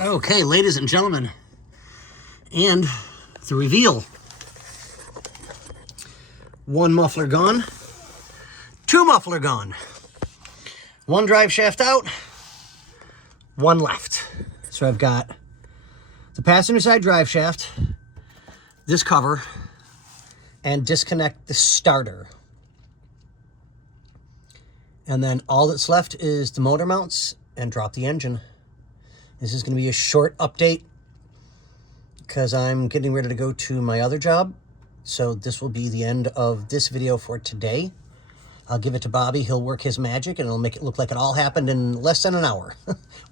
Okay, ladies and gentlemen, and the reveal. One muffler gone, two muffler gone. One drive shaft out, one left. So I've got the passenger side drive shaft, this cover, and disconnect the starter. And then all that's left is the motor mounts and drop the engine. This is going to be a short update because I'm getting ready to go to my other job. So this will be the end of this video for today. I'll give it to Bobby. He'll work his magic and it'll make it look like it all happened in less than an hour,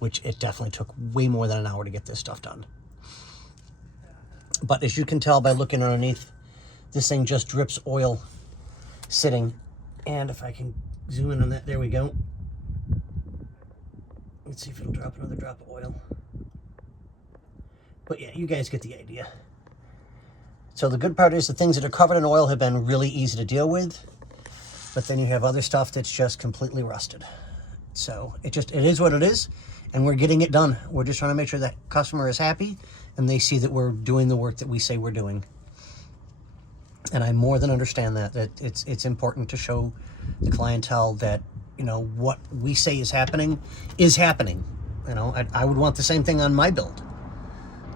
which it definitely took way more than an hour to get this stuff done. But as you can tell by looking underneath, this thing just drips oil sitting. And if I can zoom in on that, there we go. Let's see if it'll drop another drop of oil. But yeah, you guys get the idea. So the good part is the things that are covered in oil have been really easy to deal with. But then you have other stuff that's just completely rusted. So it is what it is, and we're getting it done. We're just trying to make sure that customer is happy and they see that we're doing the work that we say we're doing. And I more than understand that it's important to show the clientele that, you know, what we say is happening is happening. You know, I would want the same thing on my build.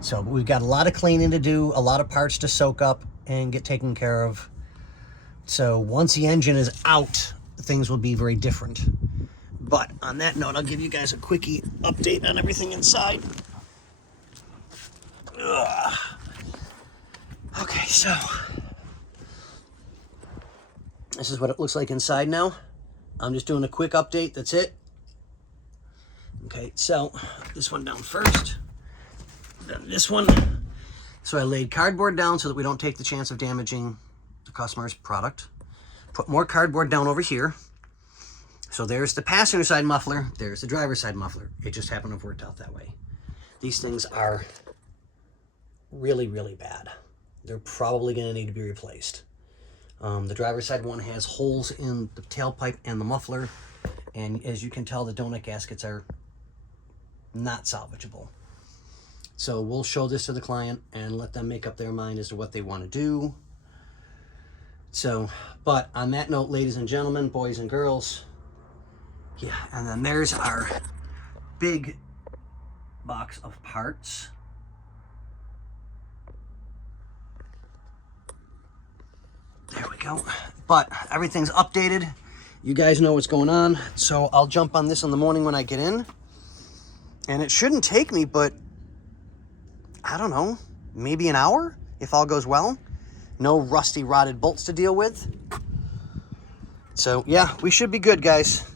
So we've got a lot of cleaning to do, a lot of parts to soak up and get taken care of. So once the engine is out, things will be very different. But on that note, I'll give you guys a quickie update on everything inside. Ugh. Okay, so this is what it looks like inside now. I'm just doing a quick update, that's it. Okay, so this one down first, then this one. So I laid cardboard down so that we don't take the chance of damaging the customer's product. Put more cardboard down over here. So there's the passenger side muffler, there's the driver's side muffler. It just happened to have worked out that way. These things are really, really bad. They're probably gonna need to be replaced. The driver's side one has holes in the tailpipe and the muffler, and as you can tell, the donut gaskets are not salvageable. So we'll show this to the client and let them make up their mind as to what they want to do. So, but on that note, ladies and gentlemen, boys and girls, yeah, and then there's our big box of parts. There we go. But everything's updated. You guys know what's going on. So I'll jump on this in the morning when I get in. And it shouldn't take me, but I don't know, maybe an hour if all goes well. No rusty, rotted bolts to deal with. So yeah, we should be good, guys.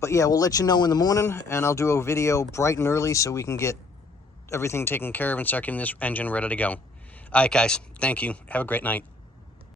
But yeah, we'll let you know in the morning, and I'll do a video bright and early so we can get everything taken care of and start getting this engine ready to go. All right, guys, thank you. Have a great night.